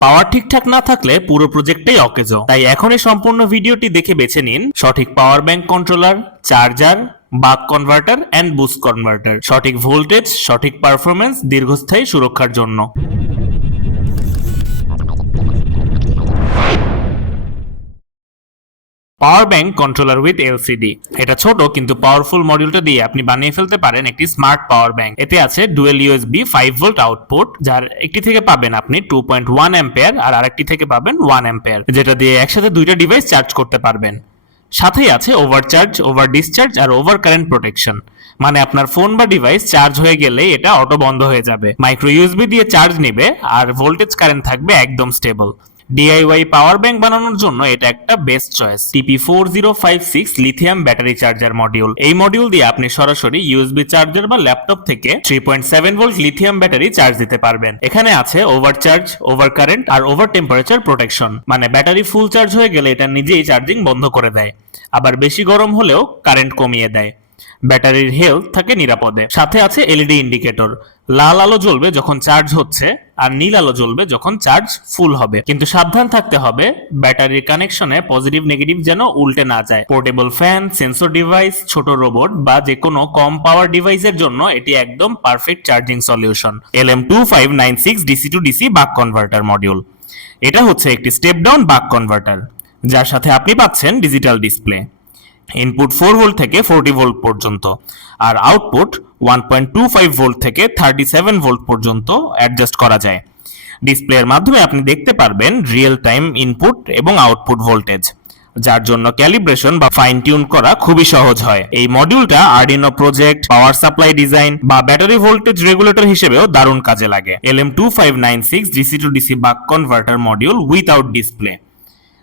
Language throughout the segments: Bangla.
পাওয়ার ঠিকঠাক না থাকলে পুরো প্রজেক্টটাই অকেজো। তাই এখনই সম্পূর্ণ ভিডিওটি দেখে বেছে নিন সঠিক power bank controller, charger, buck converter and boost converter সঠিক ভোল্টেজ, সঠিক পারফরমেন্স দীর্ঘস্থায়ী সুরক্ষার জন্য। Power bank controller with LCD. এটা ছোট, কিন্তু পাওয়ারফুল মডিউলটা দিয়ে আপনি বানিয়ে ফেলতে পারেন একটি স্মার্ট পাওয়ার ব্যাংক এতে আছে dual USB five volt output যার একটি থেকে পাবেন আপনি টু পয়েন্ট ওয়ান অ্যাম্পেয়ার আর আরেকটি থেকে পাবেন ওয়ান অ্যাম্পেয়ার যেটা দিয়ে একসাথে দুইটা ডিভাইস চার্জ করতে পারবেন। সাথেই আছে ওভারচার্জ ওভার ডিসচার্জ আর ওভার কারেন্ট প্রোটেকশন মানে আপনার ফোন বা ডিভাইস চার্জ হয়ে গেলে এটা অটো বন্ধ হয়ে যাবে। মাইক্রো ইউএসবি দিয়ে চার্জ নেবে আর ভোল্টেজ কারেন্ট থাকবে একদম স্টেবল ডিআইওয়াই পাওয়ার ব্যাংক বানানোর জন্য এটা একটা best choice TP four zero five six lithium battery charger module এই মডিউল দিয়ে আপনি সরাসরি ইউএসবি চার্জার বা ল্যাপটপ থেকে three point seven volt lithium battery charge দিতে পারবেন। এখানে আছে ওভার চার্জ ওভার কারেন্ট আর ওভার টেম্পারেচার প্রোটেকশন মানে ব্যাটারি ফুল চার্জ হয়ে গেলে এটা নিজেই চার্জিং বন্ধ করে দেয়। আবার বেশি গরম হলেও কারেন্ট কমিয়ে দেয়। ব্যাটারির হেলথ থাকে নিরাপদে। সাথে আছে এলইডি ইন্ডিকেটর। লাল আলো জ্বলবে যখন চার্জ হচ্ছে আর নীল আলো জ্বলবে যখন চার্জ ফুল হবে। কিন্তু সাবধান থাকতে হবে, ব্যাটারির কানেকশনে পজিটিভ নেগেটিভ যেন উল্টে না যায়। পোর্টেবল ফ্যান, সেন্সর ডিভাইস, ছোট রোবট বা যে কোনো কম পাওয়ার ডিভাইসের জন্য এটি একদম perfect charging solution. L M two five nine six DC to DC buck converter module. এটা হচ্ছে একটি স্টেপ ডাউন বাক কনভার্টার, যার সাথে আপনি পাচ্ছেন digital display. Input four volt থেকে ফোরটি ভোল্ট পর্যন্ত, আর output one point two five volt থেকে থার্টি সেভেন ভোল্ট পর্যন্ত অ্যাডজাস্ট করা যায়। ডিসপ্লের মাধ্যমে আপনি দেখতে পারবেন রিয়েল টাইম ইনপুট এবং আউটপুট ভোল্টেজ যার জন্য ক্যালিব্রেশন বা ফাইন টিউন করা খুবই সহজ হয়। এই মডিউলটা Arduino project power supply design বা ব্যাটারি ভোল্টেজ রেগুলেটর হিসেবেও দারুণ কাজে লাগে। L M two five nine six DC to DC buck converter module without display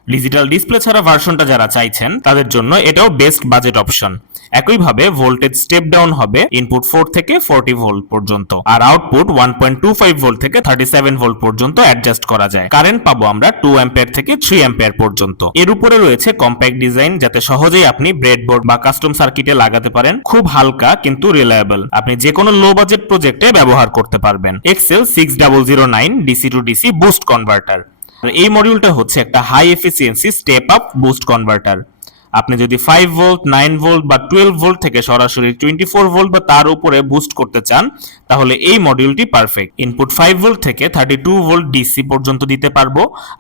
digital display ছাড়া ভার্সনটা যারা চাইছেন, তাদের জন্য এটাও বেস্ট বাজেট অপশন একইভাবে ভোল্টেজ স্টেপ ডাউন হবে ইনপুট ফোর থেকে ফোরটি ভোল্ট পর্যন্ত, আর output one point two five volt থেকে থার্টি সেভেন ভোল্ট পর্যন্ত অ্যাডজাস্ট করা যায়। কারেন্ট পাবো আমরা টু অ্যাম্পেয়ার থেকে থ্রি অ্যাম্পেয়ার পর্যন্ত। এর উপরে রয়েছে কম্প্যাক্ট ডিজাইন যাতে সহজেই আপনি ব্রেডবোর্ড বা কাস্টম সার্কিটে লাগাতে পারেন। খুব হালকা কিন্তু রিলায়েবল আপনি যে কোনো লো বাজেট প্রজেক্টে ব্যবহার করতে পারবেন। XL six double zero nine DC to DC boost converter এই মডিউলটা হচ্ছে একটা high efficiency step up boost converter আপনি যদি ফাইভ ভোল্ট নাইন ভোল্ট বা টুয়েলভ ভোল্ট থেকে সরাসরি টোয়েন্টি ফোর ভোল্ট বা তার উপরে বুস্ট করতে চান, তাহলে এই মডিউলটি পারফেক্ট ইনপুট ফাইভ ভোল্ট থেকে থার্টি টু ভোল্ট ডিসি পর্যন্ত দিতে পারব,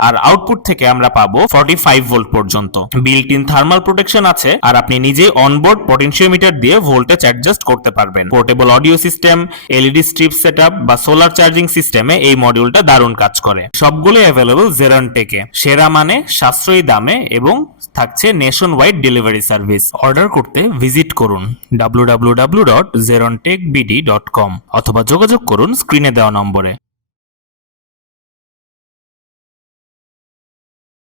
আর আউটপুট থেকে আমরা পাবো ফর্টি ফাইভ ভোল্ট পর্যন্ত। বিল্ট ইন থার্মাল প্রোটেকশন আছে, আর আপনি নিজেই অনবোর্ড পটেনশিওমিটার দিয়ে ভোল্টেজ অ্যাডজাস্ট করতে পারবেন। Portable audio system LED strip setup বা সোলার চার্জিং সিস্টেমে এই মডিউলটা দারুণ কাজ করে। সবগুলোই অ্যাভেলেবল জেরন টেকে সেরা মানে সাশ্রয়ী দামে এবং থাকছে nationwide delivery service. Order করতে ভিজিট করুন ডাব্লু অথবা যোগাযোগ করুন স্ক্রিনে দেওয়া নম্বরে।